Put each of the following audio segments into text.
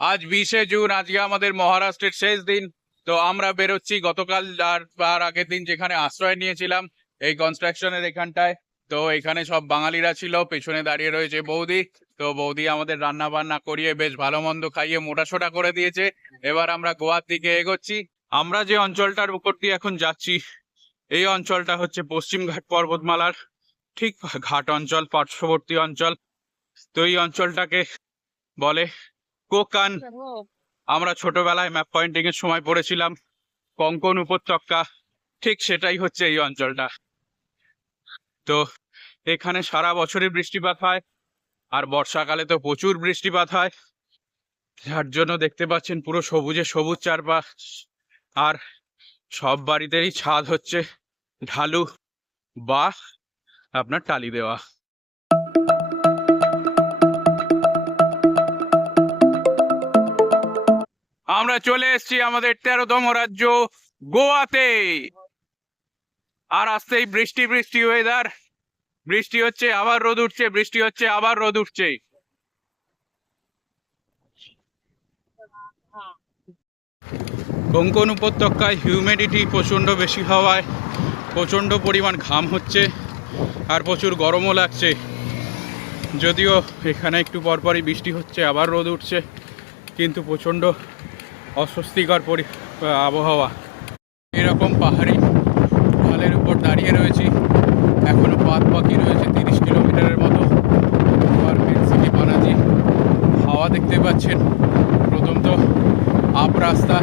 আজ বিশে জুন, আজকে আমাদের মহারাষ্ট্রের শেষ দিন। তো আমরা বেরোচ্ছি গতকাল আর আর আগের দিন যেখানে আশ্রয় নিয়েছিলাম, এই কনস্ট্রাকশনের এখানটায়। তো এখানে সব বাঙালিরা ছিল, পেছনে দাঁড়িয়ে রয়েছে বৌদি। তো বৌদি আমাদের রান্না বান্না করিয়ে বেশ ভালো মন্দ খাইয়ে মোটাসোটা করে দিয়েছে। এবার আমরা গোয়ার দিকে এগোচ্ছি। আমরা যে অঞ্চলটার উপর দিয়ে এখন যাচ্ছি, এই অঞ্চলটা হচ্ছে পশ্চিমঘাট পর্বতমালার ঠিক ঘাট অঞ্চল, পার্শ্ববর্তী অঞ্চল। তো এই অঞ্চলটাকে বলে কোকান। আমরা ছোটবেলায় ম্যাপ পয়েন্টিং এর সময় পড়েছিলাম। কঙ্কন উপত্যকা ঠিক সেটাই হচ্ছে এই অঞ্চলটা। তো এখানে সারা বছরই বৃষ্টিপাত হয় আর বর্ষাকালে তো প্রচুর বৃষ্টিপাত হয়। যার জন্য দেখতে পাচ্ছেন পুরো সবুজে সবুজ চারপাশ। আর সব বাড়িতেই ছাদ হচ্ছে ঢালু বা আপনার টালি দেওয়া। আমরা চলে এসেছি আমাদের তেরোতম রাজ্য গোয়াতে। আর আসতেই বৃষ্টি বৃষ্টি ওয়েদার বৃষ্টি হচ্ছে, আবার রোদ উঠছে, বৃষ্টি হচ্ছে, আবার রোদ উঠছে। কোঙ্কন উপত্যকায় হিউমিডিটি প্রচণ্ড বেশি হওয়ায় প্রচণ্ড পরিমাণ ঘাম হচ্ছে আর প্রচুর গরমও লাগছে। যদিও এখানে একটু পরপরই বৃষ্টি হচ্ছে, আবার রোদ উঠছে, কিন্তু প্রচণ্ড অস্বস্তিকর পরি আবহাওয়া। এরকম পাহাড়ি ঢালের উপর দাঁড়িয়ে রয়েছি। এখনও বাদ বাকি রয়েছে তিরিশ কিলোমিটারের মতো। আর সিটি পানাজি হাওয়া দেখতে পাচ্ছেন। প্রথম তো আপ রাস্তা,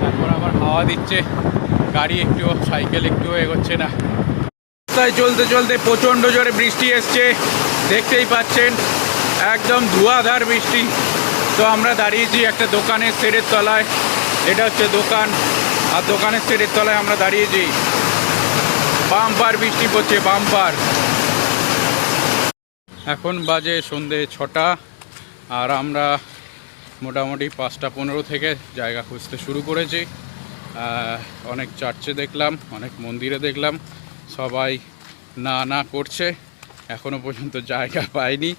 তারপর আবার হাওয়া দিচ্ছে। গাড়ি একটু সাইকেল একটু এগোচ্ছে না। রাস্তায় চলতে চলতে প্রচণ্ড জোরে বৃষ্টি এসছে। দেখতেই পাচ্ছেন, একদম ধোঁয়াধার বৃষ্টি। তো আমরা দাঁড়িয়েছি একটা দোকানের সেরের তলায়। এটা হচ্ছে দোকান। আর দোকানের সেরের তলায় আমরা দাঁড়িয়েছি। বাম্পার বৃষ্টি পড়ছে, বাম্পার। এখন বাজে সন্ধে ছটা। আর আমরা মোটামুটি পাঁচটা পনেরো থেকে জায়গা খুঁজতে শুরু করেছি। অনেক চার্চে দেখলাম, অনেক মন্দিরে দেখলাম। সবাই না না করছে। এখনও পর্যন্ত জায়গা পাইনি।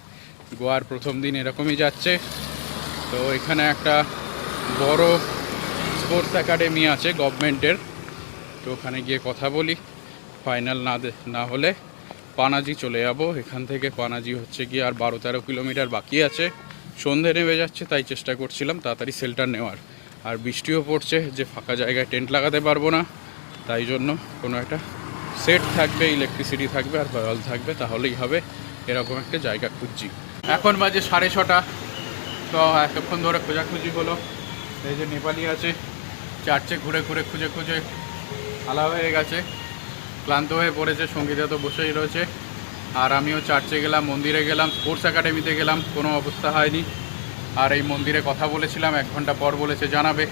গোয়ার প্রথম দিন এরকমই যাচ্ছে। তো এখানে একটা বড় স্পোর্টস একাডেমি আছে গভর্নমেন্টের। তো ওখানে গিয়ে কথা বলি। ফাইনাল না না হলে পানাজি চলে যাব। এখান থেকে পানাজি হচ্ছে গিয়ে আর বারো তেরো কিলোমিটার বাকি আছে। সন্ধে নেমে যাচ্ছে, তাই চেষ্টা করছিলাম তাড়াতাড়ি শেল্টার নেওয়ার। আর বৃষ্টিও পড়ছে, যে ফাঁকা জায়গায় টেন্ট লাগাতে পারব না। তাই জন্য কোনো একটা সেট থাকবে ইলেকট্রিসিটি থাকবে আর জল থাকবে, তাহলেই হবে। এরকম একটা জায়গা খুঁজছি। এখন বাজে সাড়ে ছটা। তো এতক্ষণ ধরে খোঁজাখুঁজি হলো। এই যে নেপালি আছে, চার্চে ঘুরে ঘুরে খুঁজে খুঁজে আলা হয়ে গেছে। ক্লান্ত হয়ে পড়েছে, সঙ্গীতা তো বসেই রয়েছে। আর আমিও চার্চে গেলাম, মন্দিরে গেলাম, স্পোর্টস একাডেমিতে গেলাম, কোনো অবস্থা হয়নি। আর এই মন্দিরে কথা বলেছিলাম, এক ঘণ্টা পর বলেছে জানাবে।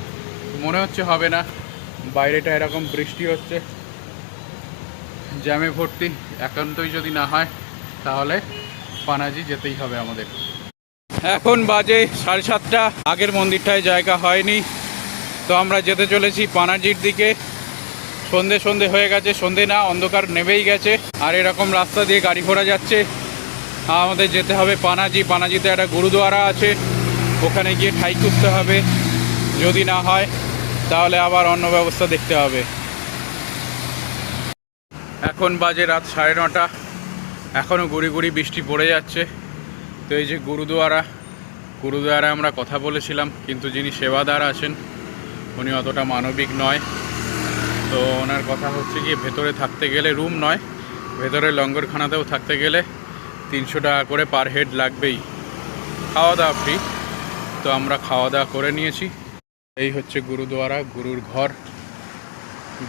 মনে হচ্ছে হবে না, বাইরেটা এরকম বৃষ্টি হচ্ছে। জ্যামে ভর্তি, একান্তই যদি না হয়, তাহলে পানাজি যেতেই হবে আমাদের। এখন বাজে সাড়ে সাতটা। আগের মন্দিরটায় জায়গা হয়নি। তো আমরা যেতে চলেছি পানাজির দিকে। সন্ধে সন্ধে হয়ে গেছে, সন্ধে না, অন্ধকার নেমেই গেছে। আর এরকম রাস্তা দিয়ে গাড়ি ঘোড়া যাচ্ছে। আমাদের যেতে হবে পানাজি। পানাজিতে একটা গুরুদুয়ারা আছে। ওখানে গিয়ে ঠাই খুঁজতে হবে। যদি না হয়, তাহলে আবার অন্য ব্যবস্থা দেখতে হবে। এখন বাজে রাত সাড়ে নটা। এখনও গুড়ি গুড়ি বৃষ্টি পড়ে যাচ্ছে। তো এই যে গুরুদুয়ারা, গুরুদুয়ারায় আমরা কথা বলেছিলাম, কিন্তু যিনি সেবাদার আছেন, উনি অতটা মানবিক নয়। তো ওনার কথা হচ্ছে গিয়ে ভেতরে থাকতে গেলে রুম নয়, ভেতরে লঙ্গরখানাতেও থাকতে গেলে তিনশো টাকা করে পার হেড লাগবেই। খাওয়া দাওয়া ফ্রি তো আমরা খাওয়া দাওয়া করে নিয়েছি। এই হচ্ছে গুরুদুয়ারা, গুরুর ঘর।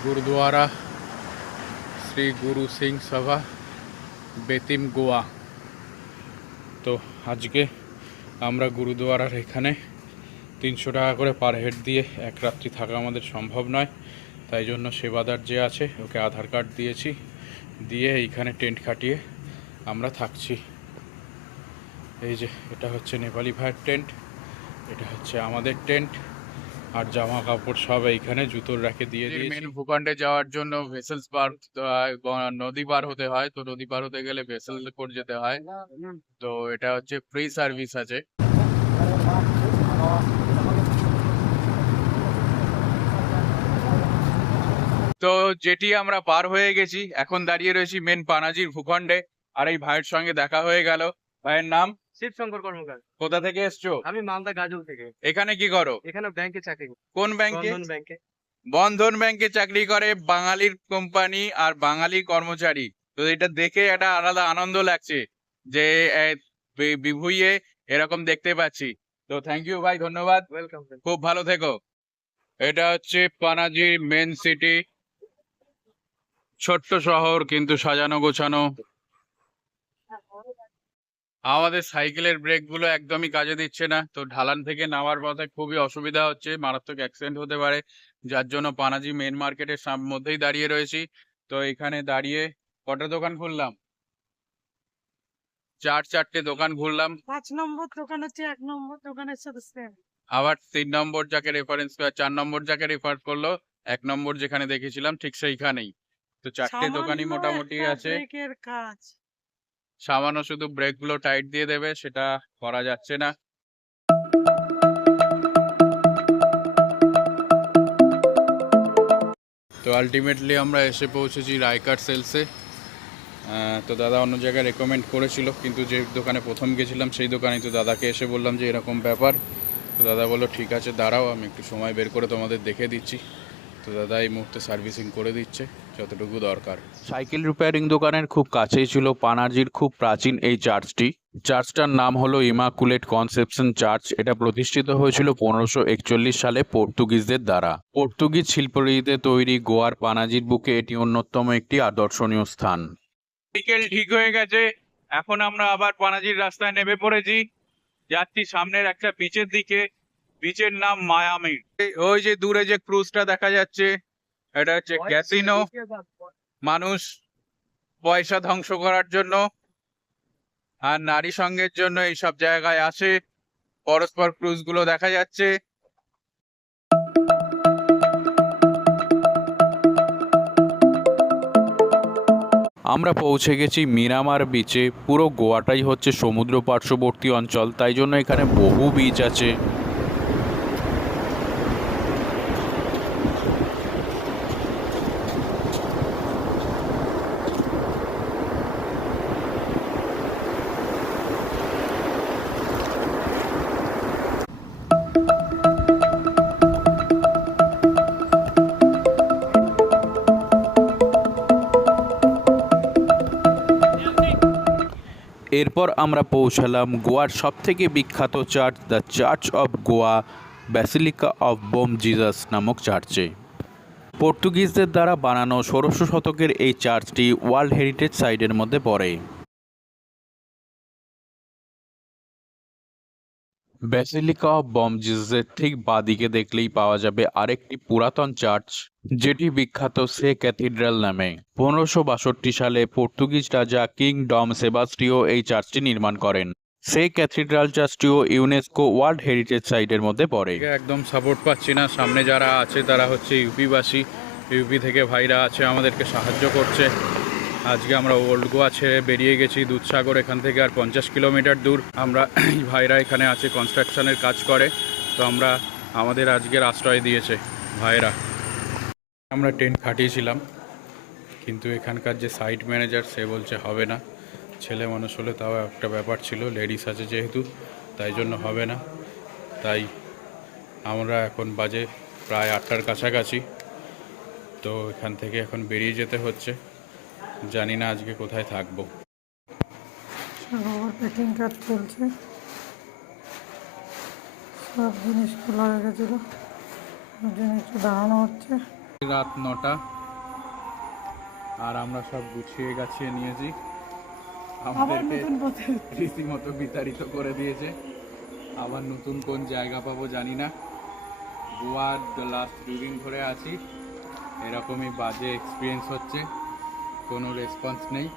গুরুদুয়ারা, শ্রী গুরু সিং সভা, বেতিম গোয়া। তো আজকে আমরা গুরুদুয়ারার এখানে তিনশো টাকা করে পার হেড দিয়ে এক রাত্রি থাকা আমাদের সম্ভব নয়। তাই জন্য সেবাদার যে আছে, ওকে আধার কার্ড দিয়েছি। দিয়ে এইখানে টেন্ট খাটিয়ে আমরা থাকছি। এই যে, এটা হচ্ছে নেপালি ভাইয়ের টেন্ট এটা হচ্ছে আমাদের টেন্ট আর জামা কাপড় সব এইখানে জুতোর রেখে দিয়ে দিয়ে মেন ভূখণ্ডে যাওয়ার জন্য ভেসেলস পার নদী পার হতে হয়। তো নদী পার হতে গেলে ভেসেল করে যেতে হয়। তো এটা হচ্ছে ফ্রি সার্ভিস আছে। তো যেটি আমরা পার হয়ে গেছি এখন দাঁড়িয়ে রয়েছি মেন পানাজির ভূখণ্ডে। আর এই ভাইয়ের সঙ্গে দেখা হয়ে গেল। ভাইয়ের নাম? শিবশঙ্কর কর্মকার। কোথা থেকে এসছো? আমি মালদা গাজল থেকে। এখানে কি করো? এখানে ব্যাংকে চাকরি কোন ব্যাংকে? বন্ধন ব্যাংকে। বন্ধন ব্যাংকে চাকরি করে বাঙালির কোম্পানি আর বাঙালি কর্মচারী। তো এটা দেখে একটা আলাদা আনন্দ লাগছে যে বিভুইয়ে এরকম দেখতে পাচ্ছি। তো থ্যাংক ইউ ভাই ধন্যবাদ। ওয়েলকাম খুব ভালো থেকো। এটা হচ্ছে পানাজির মেন সিটি ছোট্ট শহর কিন্তু সাজানো গোছানো। আমাদের সাইকেলের ব্রেকগুলো একদমই কাজে দিচ্ছে না। তো ঢালান থেকে নামার পথে খুবই অসুবিধা হচ্ছে মারাত্মক অ্যাক্সিডেন্ট হতে পারে যার জন্য পানাজি মেন মার্কেটের মধ্যেই দাঁড়িয়ে রয়েছি। তো এখানে দাঁড়িয়ে কটা দোকান খুললাম? চার চারটে দোকান ঘুরলাম পাঁচ নম্বর দোকান হচ্ছে এক নম্বর দোকানের সাথে আবার তিন নম্বর যাকে রেফারেন্স চার নম্বর যাকে রেফার করল এক নম্বর যেখানে দেখেছিলাম ঠিক সেইখানেই। তো চারটে দোকানই মোটামুটি আছে। কাজ। সামান্য শুধু ব্রেকগুলো টাইট দিয়ে দেবে, সেটা করা যাচ্ছে না। তো আলটিমেটলি আমরা এসে পৌঁছেছি রায়কার সেলসে তো দাদা অন্য জায়গায় রেকমেন্ড করেছিল, কিন্তু যে দোকানে প্রথম গেছিলাম, সেই দোকানে তো দাদাকে এসে বললাম যে এরকম ব্যাপার। তো দাদা বলল, ঠিক আছে, দাঁড়াও, আমি একটু সময় বের করে তোমাদের দেখে দিচ্ছি। তো দাদা এই মুহূর্তে সার্ভিসিং করে দিচ্ছে যতটুকু দরকার। সাইকেল রিপেয়ারিং দোকানের খুব কাছেই ছিল পানাজির খুব প্রাচীন এই চার্চটি। চার্চটার নাম হলো ইমাকুলেট কনসেপশন চার্চ। এটা প্রতিষ্ঠিত হয়েছিল পনেরোশো একচল্লিশ সালে পর্তুগিজদের দ্বারা। পর্তুগিজ শিল্পরীতিতে তৈরি গোয়ার পানাজির বুকে এটি অন্যতম একটি আদর্শনীয় স্থান। বিকেল ঠিক হয়ে গেছে এখন আমরা আবার পানাজির রাস্তায় নেমে পড়েছি। যাচ্ছি সামনের একটা পিচের দিকে বিচের নাম মায়ামির ওই যে দূরে যে ক্রুজটা দেখা যাচ্ছে এটা হচ্ছে ক্যাসিনো মানুষ পয়সা ধ্বংস করার জন্য আর নারী সঙ্গের জন্য এই সব জায়গায় আসে। পরস্পর ক্রুজগুলো দেখা যাচ্ছে। আমরা পৌঁছে গেছি মিরামার বিচে পুরো গোয়াটাই হচ্ছে সমুদ্র পার্শ্ববর্তী অঞ্চল তাই জন্য এখানে বহু বিচ আছে। এরপর আমরা পৌঁছালাম গোয়ার সবথেকে বিখ্যাত church, the church of Goa, basilica of Bom Jesus নামক চার্চে। পর্তুগিজদের দ্বারা বানানো ষোড়শ শতকের এই চার্চটি ওয়ার্ল্ড হেরিটেজ সাইটের মধ্যে পড়ে। ব্যাসিলিকা অফ বম জিজাসের ঠিক বাদিকে দেখলেই পাওয়া যাবে আরেকটি পুরাতন চার্চ যেটি বিখ্যাত সে ক্যাথিড্রাল নামে। পনেরোশো বাষট্টি সালে পর্তুগিজ রাজা কিং ডম সেবাস্টিও এই চার্চটি নির্মাণ করেন। সে ক্যাথিড্রাল চার্চটিও ইউনেস্কো ওয়ার্ল্ড হেরিটেজ সাইটের মধ্যে পড়ে। একদম সাপোর্ট পাচ্ছি না, সামনে যারা আছে তারা হচ্ছে ইউপিবাসী, ইউপি থেকে ভাইরা আছে আমাদেরকে সাহায্য করছে। আজকে আমরা ওল্ড গোয়া ছেড়ে বেরিয়ে গেছি দুধসাগর, এখান থেকে আর পঞ্চাশ কিলোমিটার দূর। আমরা ভাইরা এখানে আছে কনস্ট্রাকশনের কাজ করে। তো আমরা আমাদের আজকের আশ্রয় দিয়েছে ভাইরা। আমরা টেন্ট খাটিয়েছিলাম, কিন্তু এখানকার যে সাইট ম্যানেজার, সে বলছে হবে না। ছেলে মানুষ হলে তাও একটা ব্যাপার ছিল, লেডিস আছে যেহেতু, তাই জন্য হবে না। তাই আমরা এখন বাজে প্রায় আটটার কাছাকাছি, তো এখান থেকে এখন বেরিয়ে যেতে হচ্ছে। জানি না আজকে কোথায় থাকব। প্যাকিং কাজ চলছে। সব জিনিস খোলা হয়ে গেছিল। ওই জন্য একটু দাঁড়ানো হচ্ছে। রাত নটা। আর আমরা সব গুছিয়ে গাছিয়ে নিয়েছি। আমাদেরকে রীতিমতো বিতাড়িত করে দিয়েছে। আবার নতুন কোন জায়গা পাবো জানি না। গোয়ার লাস্ট দুদিন ধরে আছি। এরকমই বাজে এক্সপিরিয়েন্স হচ্ছে। কোনো রেসপন্স নেই।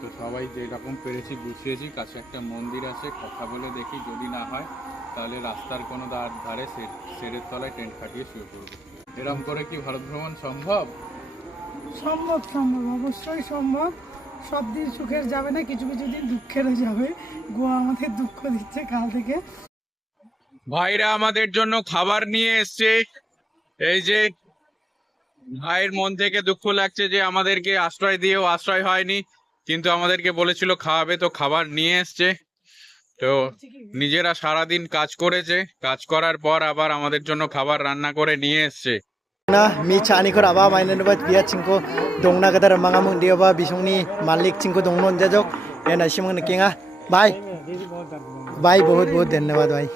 তো সবাই যেরকম পেরেছি গুছিয়েছি কাছে একটা মন্দির আছে কথা বলে দেখি যদি না হয় তাহলে রাস্তার কোনো ধার সেরের তলায় টেন্ট খাটিয়ে শুয়ে পড়ব। এরকম করে কি ভারত ভ্রমণ সম্ভব? সম্ভব সম্ভব অবশ্যই সম্ভব। সব দিন সুখের যাবে না কিছু কিছু দিন দুঃখেরও যাবে। গোয়া আমাদের দুঃখ দিচ্ছে কাল থেকে। ভাইরা আমাদের জন্য খাবার নিয়ে এসছে। এই যে ভাইয়ের মন থেকে দুঃখ লাগছে যে আমাদেরকে আশ্রয় দিয়েও আশ্রয় হয়নি কিন্তু আমাদেরকে বলেছিল খাওয়াবে তো খাবার নিয়ে এসছে। তো নিজেরা সারাদিন কাজ করেছে কাজ করার পর আবার আমাদের জন্য খাবার রান্না করে নিয়ে এসছে। না মি চানি করে আবার মাইনে নেবা বিয়া চিংকো দংনা গাদার মাঙা মুং দিয়ে বা বিসংনি মালিক চিংকো দংন যাজক এনা সিমং কেঙা। ভাই ভাই বহুত বহুত ধন্যবাদ ভাই।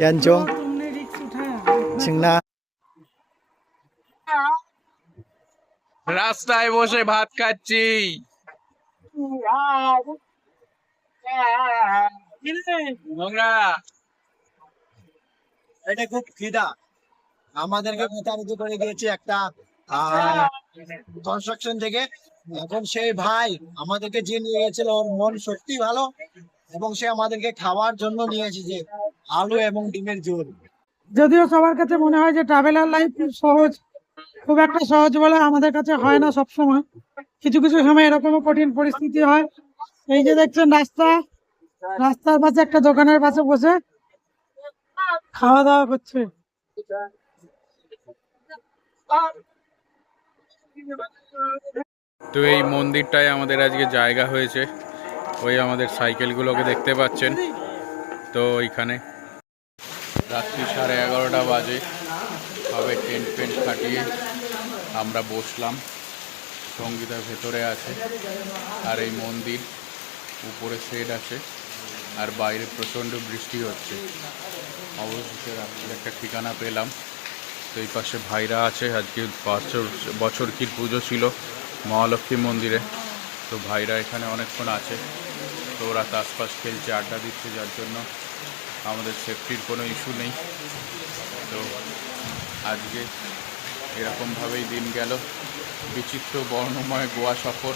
ইয়ানচং চিংনা। রাস্তায় বসে ভাত খাচ্ছি। নোংরা। এটা খুব খিদা। আমাদেরকে প্রতারিত করে দিয়েছে একটা কনস্ট্রাকশন থেকে। এখন সেই ভাই আমাদেরকে যে নিয়ে গেছিল ওর মন সত্যি ভালো এবং সে আমাদেরকে খাওয়ার জন্য নিয়ে এসেছে আলু এবং ডিমের ঝোল। যদিও সবার কাছে মনে হয় যে ট্রাভেলার লাইফ সহজ। খুব একটা সহজ বলে আমাদের কাছে হয় না সব সময় কিছু কিছু সময় এরকমও কঠিন পরিস্থিতি হয়। এই যে দেখছেন রাস্তা, রাস্তার পাশে একটা দোকানের পাশে বসে খাওয়া দাওয়া করছে। তো এই মন্দিরটায় আমাদের আজকে জায়গা হয়েছে। ওই আমাদের সাইকেলগুলোকে দেখতে পাচ্ছেন। তো ওইখানে রাত্রি সাড়ে এগারোটা বাজে। সবে টেন্ট ফেন্ট খাটিয়ে আমরা বসলাম। সঙ্গীতা ভেতরে আছে আর এই মন্দির উপরে শেড আছে আর বাইরে প্রচণ্ড বৃষ্টি হচ্ছে। অবশেষে রাত্রে একটা ঠিকানা পেলাম। তো এই পাশে ভাইরা আছে, আজকে বছর বছর কি পুজো ছিল মহালক্ষ্মী মন্দিরে। তো ভাইরা এখানে অনেকক্ষণ আছে। তো ওরা তাসপাস খেলছে, আড্ডা দিচ্ছে, যার জন্য আমাদের সেফটির কোনো ইস্যু নেই। তো আজকে এরকমভাবেই দিন গেল। বিচিত্র বর্ণময় গোয়া সফর।